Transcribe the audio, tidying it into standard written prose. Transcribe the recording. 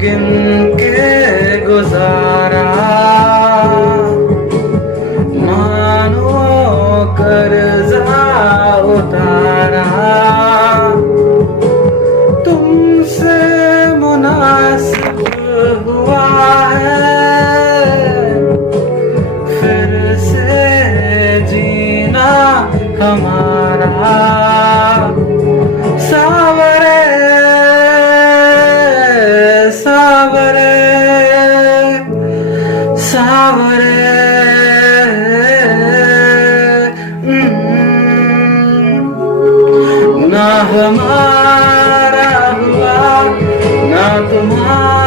गिन के गुजारा, मानो कर्जा उतारा, तुमसे मुनासिब हुआ है फिर से जीना हमारा। सावरे सावरे सावरे, ना हमारा हुआ ना तुम्हारा,